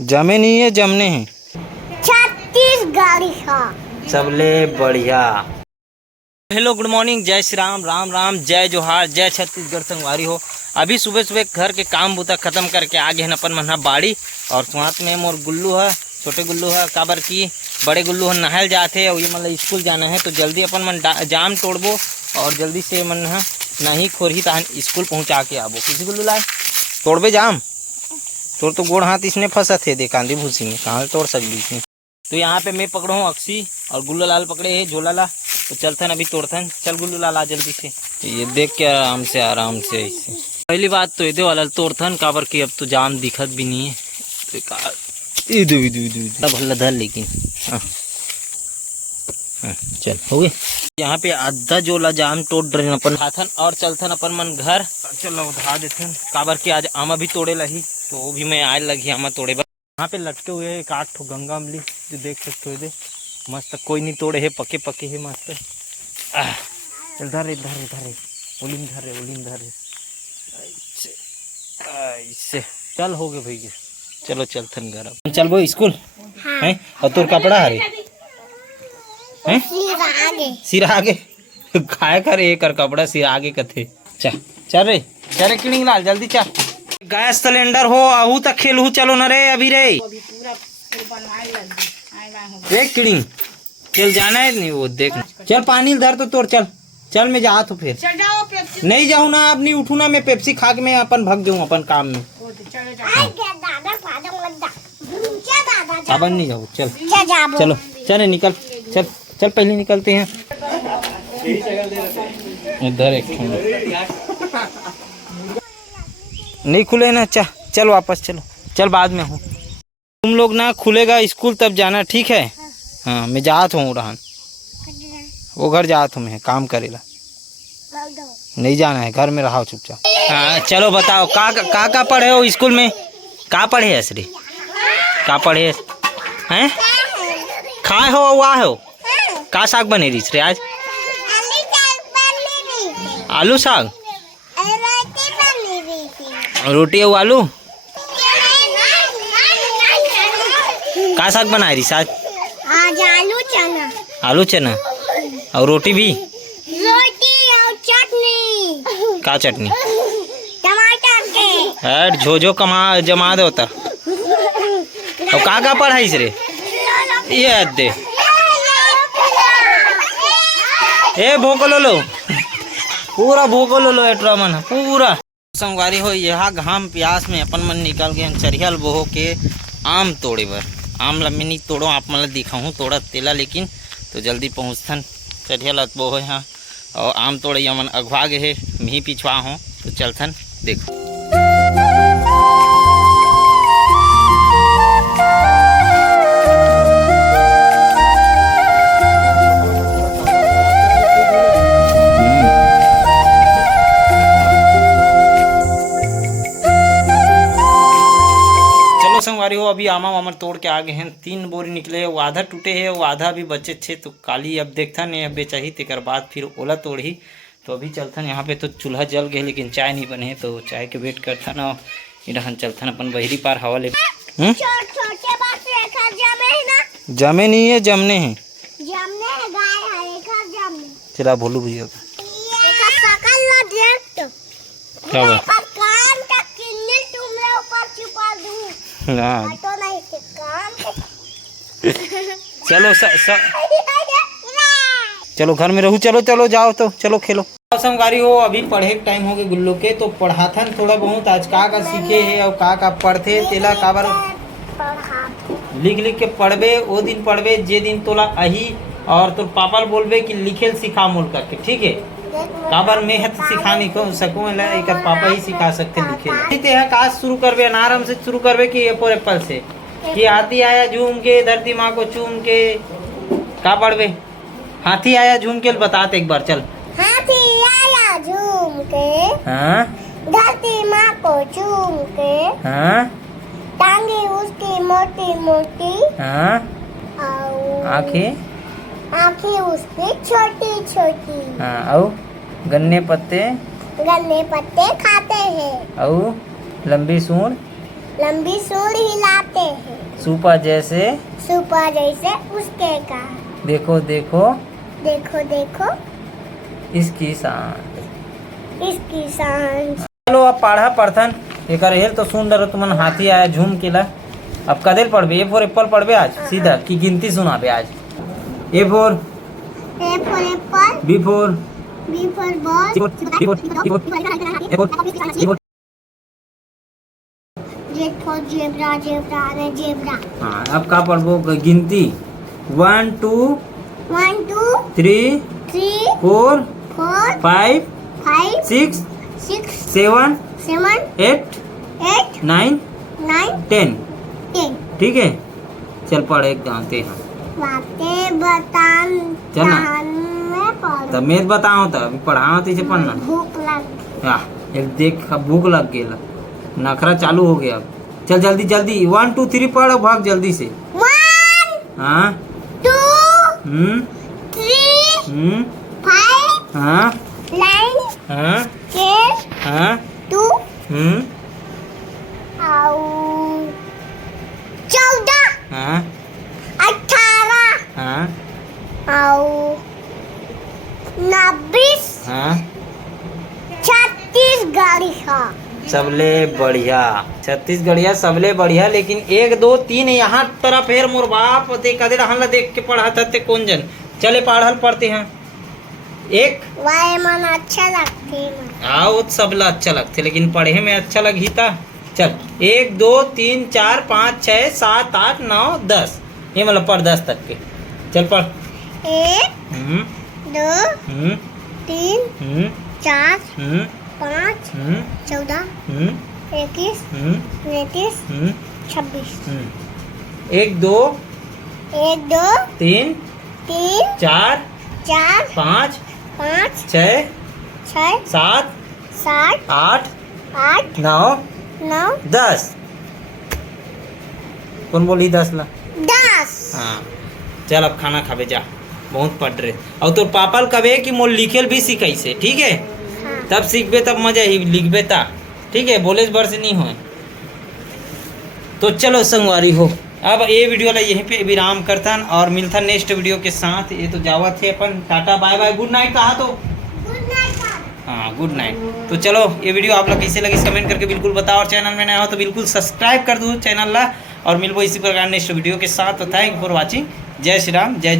जमे नहीं है, जमने हैं। 36 सबले बढ़िया। हेलो गुड मॉर्निंग, जय श्री राम, राम राम, जय जोहार, जय छत्तीसगढ़ संगवारी हो। अभी सुबह सुबह घर के काम बूता खत्म करके आ गए हैं अपन मन बाड़ी। और साथ में मोर गुल्लू है, छोटे गुल्लू है, काबर की बड़े गुल्लू है नहल जाते और ये मतलब स्कूल जाना है, तो जल्दी अपन मन जाम तोड़बो और जल्दी से मन है नहीं खोरही तहन स्कूल पहुँचा के आबो। किसी गुल्लू लाए तोड़बे जाम? तोड़ तो गोड़ हाथ इसने फंसा थे, देख आंधी भूसी में कहाँ तोड़ सकती इसमें। तो यहाँ पे मैं पकड़ा हूँ अक्सी और गुल्लू लाल पकड़े है झोला ला। तो चलथन अभी तोड़थन, चल गुल्लू लाल आ जल्दी से। ये देख के आराम से ऐसे पहली बात तो ये वाला तोड़थन काबर की अब तो जाम दिखत भी नहीं है, तो भल्ला धर लेकिन चल हो गए। यहाँ पे आधा जोला जाम तोड़ रहे अपन हाथन और चलथन अपन मन घर। चलो उठा देथन काबर की आज आमा भी तोड़े लही, तो वो भी मैं आज लगी आमा तोड़े। यहाँ पे लटके हुए एक 8 ठो गंगा अमली जो देख सकते हो, मस्त कोई नहीं तोड़े है, पके पके है मस्त। इधर ओलिम धर ऐसे चल हो गए भैया। चलो चलथन घर चल वो स्कूल है। और तोर कपड़ा हरे हैं सिर आगे खाए कर एक कपड़ा सिर आगे कथे। चल रे किणिंग लाल जल्दी चल। गैस सिलेंडर हो आहू तक खेलू चलो न रे अभी रे एक किणिंग चल जाना है नहीं वो देख। चल पानी धर तो तोड़ चल मैं जा तो फिर नहीं जाऊँ ना, अब नहीं उठू ना, मैं पेप्सी खा के मैं अपन भाग जाऊँ अपन काम में। अपन नहीं जाऊँ चलो चल निकल चल पहले निकलते हैं। इधर एक नहीं खुले ना, चल वापस चल बाद में हूँ। तुम लोग ना खुलेगा स्कूल तब जाना, ठीक है? हाँ मैं जात हूँ रहन वो घर जात हूँ, मैं काम करेला नहीं जाना है, घर में रहा चुपचाप। हाँ चलो बताओ का पढ़े हो स्कूल में? का पढ़े है श्री? का पढ़े हैं? खाए हो वाह हो का साग बने रही श्री आज? आलू साग रोटी और आलू का साग बनाए रही आज? आलू चना और रोटी भी? रोटी और चटनी। का चटनी? टमाटर के। झोझो जमा दो होता। और का पढ़ाई रे ये दे ए भोको लो पूरा भोको लो एट्रा मन पूरा संगवारी हो। यहाँ घाम प्यास में अपन मन निकल गए चरियल बोहो के आम तोड़े बर। आम ला मैं नहीं तोड़ो, आप मतलब दिखाऊँ तोड़ा तेला, लेकिन तो जल्दी पहुँचथन चरियल बोहो यहाँ और आम तोड़े मन अगवा गए है, मी पिछवा हूँ तो चलथन देखो। संगवारी हो अभी आमा वामा तोड़ के आ गए हैं। 3 बोरी निकले, वो आधा टूटे है, वो आधा भी बचे छे। तो काली अब देखता नहीं अब बेचाही तेकर बाद फिर ओला तोड़ी। तो अभी चलथन यहाँ पे तो चूल्हा जल गए लेकिन चाय नहीं बने, तो चाय के वेट करथा ना। इधर चलथन अपन बहरी पार हवा ले। जमे नहीं है, जमने हैं। चला भोलू भैया क्या बात? चलो चलो घर में रहू, चलो जाओ तो चलो खेलो। संगवारी हो अभी पढ़े के टाइम हो गए गुल्लू के, तो पढ़ाथन थोड़ा बहुत आज का सीखे है और का पढ़ते तेला काबर लिख के पढ़बे। वो दिन पढ़बे जे दिन तोला अही और तो पापा बोलबे कि लिखे सिखा मोल करके, ठीक है? काबर मैं तो सिखा नहीं सकूँ, एक पापा ही सिखा सकते लिखे। काज शुरू करबे अनारम से शुरू करबे कि एप्पल से कि हाथी आया झूम के धरती माँ को चूम के का पढ़बे? हाथी आया झूम के बताते एक बार चल। हाथी आया झूम के हाँ धरती माँ को चूम के हाँ टांगे उसकी मोटी मोटी हाँ आँखें उसकी छोटी छोटी हाँ और गन्ने पत्ते खाते हैं और लंबी सूंड लंबी सूंड हिलाते हैं, सुपा जैसे सुपर जैसे उसके का। देखो देखो देखो देखो इसकी शान। इसकी सांस। चलो अब पढ़ा पढ़थन एक हेल तो सुन डरो तुमन हाथी आया झूम के ला। अब कदेल पढ़बे ए फॉर एप्पल पढ़बे आज सीधा की गिनती सुनाबे आज। A for apple, B for B for ball, Z for zebra, zebra ने जेब्रा। हाँ अब का पढ़बो गिनती 1 2 1 2 3 3 4 4 5 5 6 6 7 7 8 8 9 9 10 10। ठीक है चल पढ़ एक जानते हैं बातें बतान चल ना। में पढ़। तब मैं बताओ तब अभी पढ़ाओ तो इसे पढ़ना। भूख लग। एक देख अब भूख लग गया नखरा चालू हो गया। अब चल जल्दी जल्दी 1 2 3 पढ़ भाग जल्दी से। 1 हाँ 2 हम्म 3 5 हाँ 9 हाँ 10 हाँ 2 हम्म और 14 हाँ 18 हाँ और 29 हाँ 36 गाड़ी है। सबले बढ़िया छत्तीसगढ़िया सबले बढ़िया। लेकिन 1 2 3 यहाँ तरफ फेर मोर बाप ते कदे रहन ला देख के पढ़ा था ते कौन जन चले पढ़ल पढ़ते हैं। एक वाह मन अच्छा लगते हैं। आओ सबला अच्छा लगते लेकिन पढ़े में अच्छा लगी था। चल 1 2 3 4 5 6 7 8 9 10 ये मतलब पढ़ 10 तक के चल पढ़। 1 हम्म 2 हम्म 3 हम्म 4 हम्म 5 हम्म 14 हम्म 21 हम्म 29 हम्म 26। 1 2 1 2 3 3 4 4 5 5 6 6 7 7 8 8 9 9 10 कौन बोली 10 ला। 10। हाँ चल अब खाना खाबे जा बहुत पढ़ रहे और तो पापा कबे कि मोल लिखेल भी सीखाई से ठीक है हाँ। तब सीखबे तब मजा ही लिखबे ता ठीक है बोले भर से नहीं हो। तो चलो संगवारी हो अब ये वीडियो ला यहीं पे विराम करतन और मिलता नेक्स्ट वीडियो के साथ। ये तो जावत है अपन tata bye bye good night कहा तो गुड नाइट। हाँ गुड नाइट। तो चलो ये वीडियो आप लोग कैसे लगी कमेंट करके बिल्कुल बताओ और चैनल में नया हो तो बिल्कुल सब्सक्राइब कर दो चैनल ला और मिलबो इसी प्रकार नेक्स्ट वीडियो के साथ। तो थैंक फॉर वॉचिंग। जय श्री राम जय जो